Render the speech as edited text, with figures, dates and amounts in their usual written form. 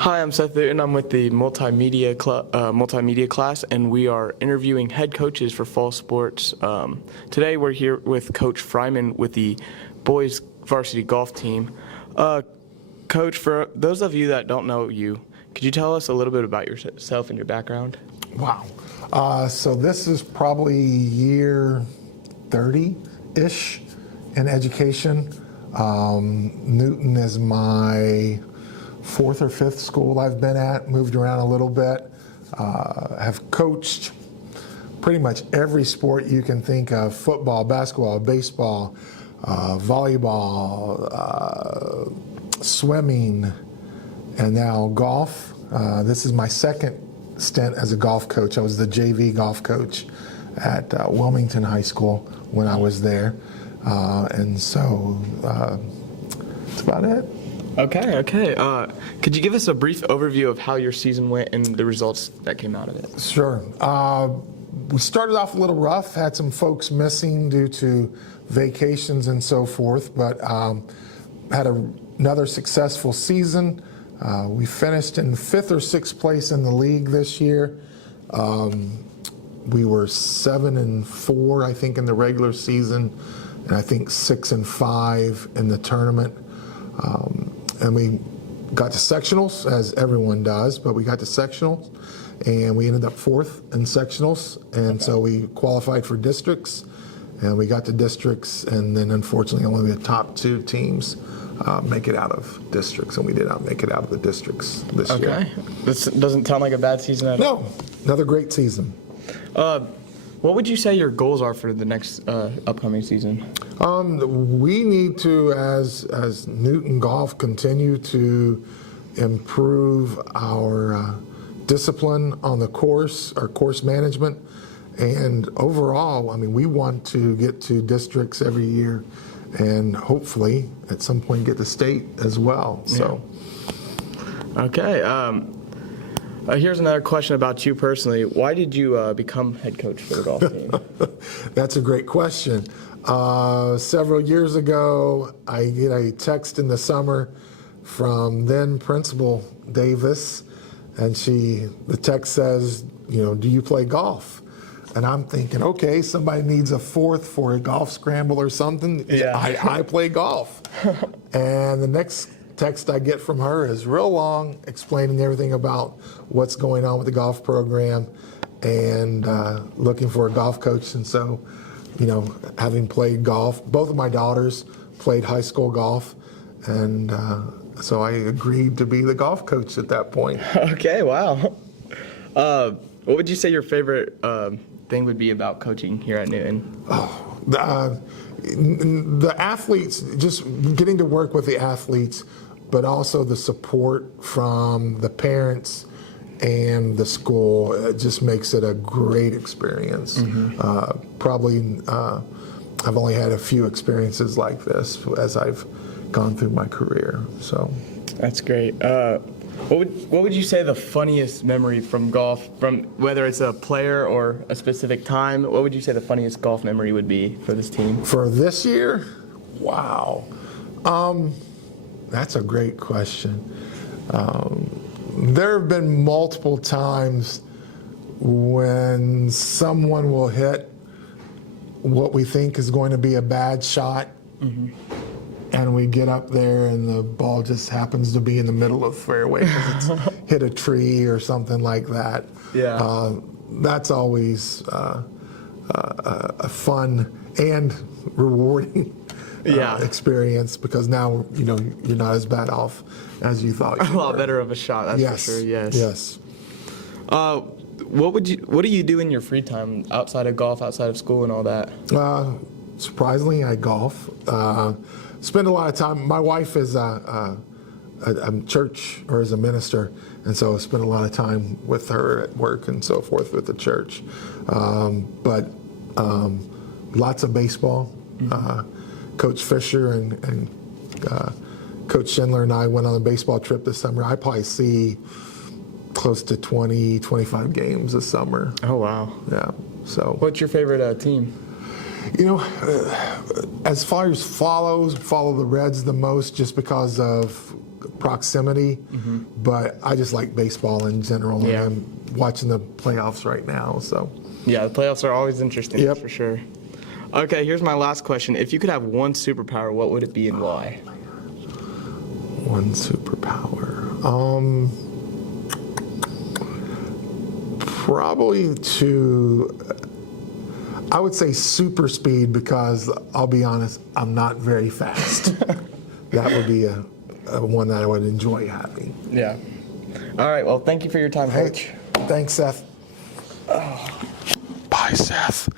Hi, I'm Seth Newton. I'm with the multimedia class, and we are interviewing head coaches for fall sports. Today, we're here with Coach Fryman with the boys varsity golf team. Coach, for those of you that don't know you, could you tell us a little bit about yourself and your background? Wow. So this is probably year 30-ish in education. Newton is my fourth or fifth school I've been at, moved around a little bit, have coached pretty much every sport you can think of: football, basketball, baseball, volleyball, swimming, and now golf. This is my second stint as a golf coach. I was the JV golf coach at Wilmington High School when I was there. And so that's about it. Okay. Could you give us a brief overview of how your season went and the results that came out of it? Sure. We started off a little rough, had some folks missing due to vacations and so forth, but had another successful season. We finished in 5th or 6th place in the league this year. We were 7-4, I think, in the regular season, and I think 6-5 in the tournament. And we got to sectionals, as everyone does, but we got to sectionals, and we ended up 4th in sectionals, and so we qualified for districts, and we got to districts, and then unfortunately only the top 2 teams make it out of districts, and we did not make it out of the districts this year. Okay. This doesn't sound like a bad season at all. No, another great season. What would you say your goals are for the next upcoming season? We need to, as Newton Golf, continue to improve our discipline on the course, our course management, and overall, I mean, we want to get to districts every year, and hopefully at some point get to state as well. So, okay. Here's another question about you personally. Why did you become head coach for the golf team? That's a great question. Several years ago, I get a text in the summer from then Principal Davis, and the text says, do you play golf? And I'm thinking, okay, somebody needs a 4th for a golf scramble or something. Yeah. I play golf. And the next text I get from her is real long, explaining everything about what's going on with the golf program and looking for a golf coach. And so, having played golf, both of my daughters played high school golf, and so I agreed to be the golf coach at that point. Okay, wow. What would you say your favorite thing would be about coaching here at Newton? The athletes, just getting to work with the athletes, but also the support from the parents and the school. It just makes it a great experience. Mm-hmm. I've only had a few experiences like this as I've gone through my career. So that's great. What would you say the funniest memory from golf, from whether it's a player or a specific time, what would you say the funniest golf memory would be for this team? For this year? Wow. That's a great question. There have been multiple times when someone will hit what we think is going to be a bad shot, mm-hmm. and we get up there and the ball just happens to be in the middle of the fairway because it's hit a tree or something like that. Yeah. That's always a fun and rewarding experience, because now you're not as bad off as you thought you were. A lot better of a shot, that's for sure. Yes. What do you do in your free time outside of golf, outside of school and all that? Surprisingly, I golf. Spend a lot of time. My wife is a church, or is a minister, and so I spend a lot of time with her at work and so forth with the church. But lots of baseball. Mm-hmm. Coach Fisher and Coach Schindler and I went on a baseball trip this summer. I probably see close to 20, 25 games this summer. Oh, wow. Yeah. So. What's your favorite team? As far as follow the Reds the most, just because of proximity, but I just like baseball in general. Yeah. And I'm watching the playoffs right now, so. Yeah, the playoffs are always interesting, Yep. that's for sure. Okay, here's my last question. If you could have one superpower, what would it be and why? One superpower. Probably I would say super speed, because I'll be honest, I'm not very fast. That would be a one that I would enjoy having. Yeah. All right, well, thank you for your time, Coach. Thanks, Seth. Bye, Seth.